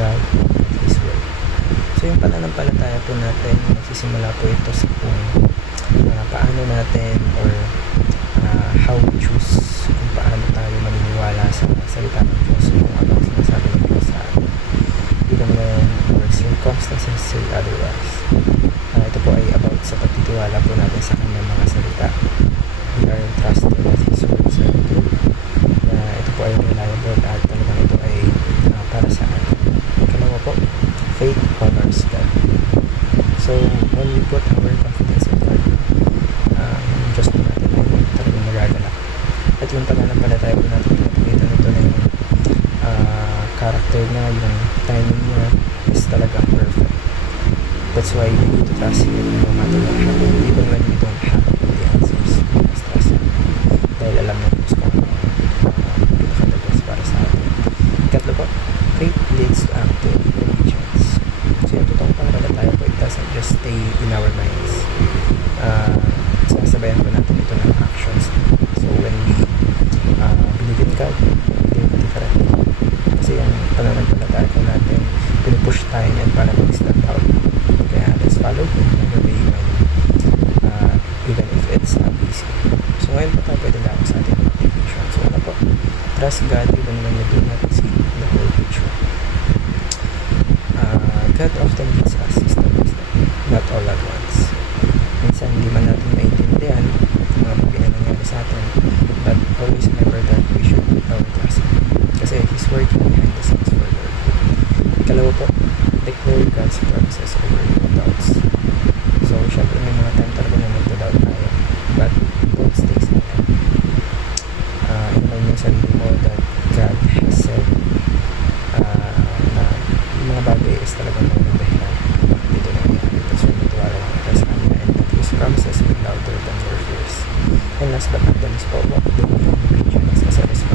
God and His Word. So yung pananampalataya po natin, magsisimula po ito sa kung paano natin or how we choose kung paano tayo maniniwala sa salita ng Diyos, kung ano ang sinasabi ng Diyos sa atin, even when our circumstances say otherwise. Ito po ay about sa pagtitiwala po natin sa kanyang mga salita. We are trusting that His words are true, na ito po ay reliable at talagang ito ay para sa atin. Ikalawa po, faith honors God. So when we put our confidence in God, Diyos po natin ay talagang nagagalak. At yung pananampalataya po natin, pinapakita nito na yung character niya, yung timing niya is talagang perfect. That's why we need to trust Him no matter what happens, even when we don't have the answers. We must trust Him dahil alam na Diyos kung ano pinaka-the-best para sa atin. Ikatlo po, faith leads to active obedience. So yung totoong pananampalataya po, it doesn't just stay in our minds. Sinasabayan po natin ito ng actions. So when we believe in God, we live differently. Kasi yung pananampalataya po natin, pinupush tayo niyan para mag-stand out. Kaya let's follow Him every day when, even if it's not easy. So ngayon po tayo pwede lang sa ating motivation. So ano po? Trust God even when you do not see the whole picture. God often gives us step by step, not all at once. Minsan hindi man natin maintindihan yung mga bagay na nangyari sa atin, but always remember that we should trust Him kasi He's working behind the scenes for your good. Ikalawa po, declare God's promises over your doubts. So syempre may mga time talaga na nagda-doubt tayo, but don't stay silent. Inuman yung sarili mo that God has said na yung mga bagay is talagang mga dahilan bakit ito nangyayari. That's why matuwala lang tayo sa Kanya and that His promises will louder than your fears. And last but not the least po, walk the way of obedience as a response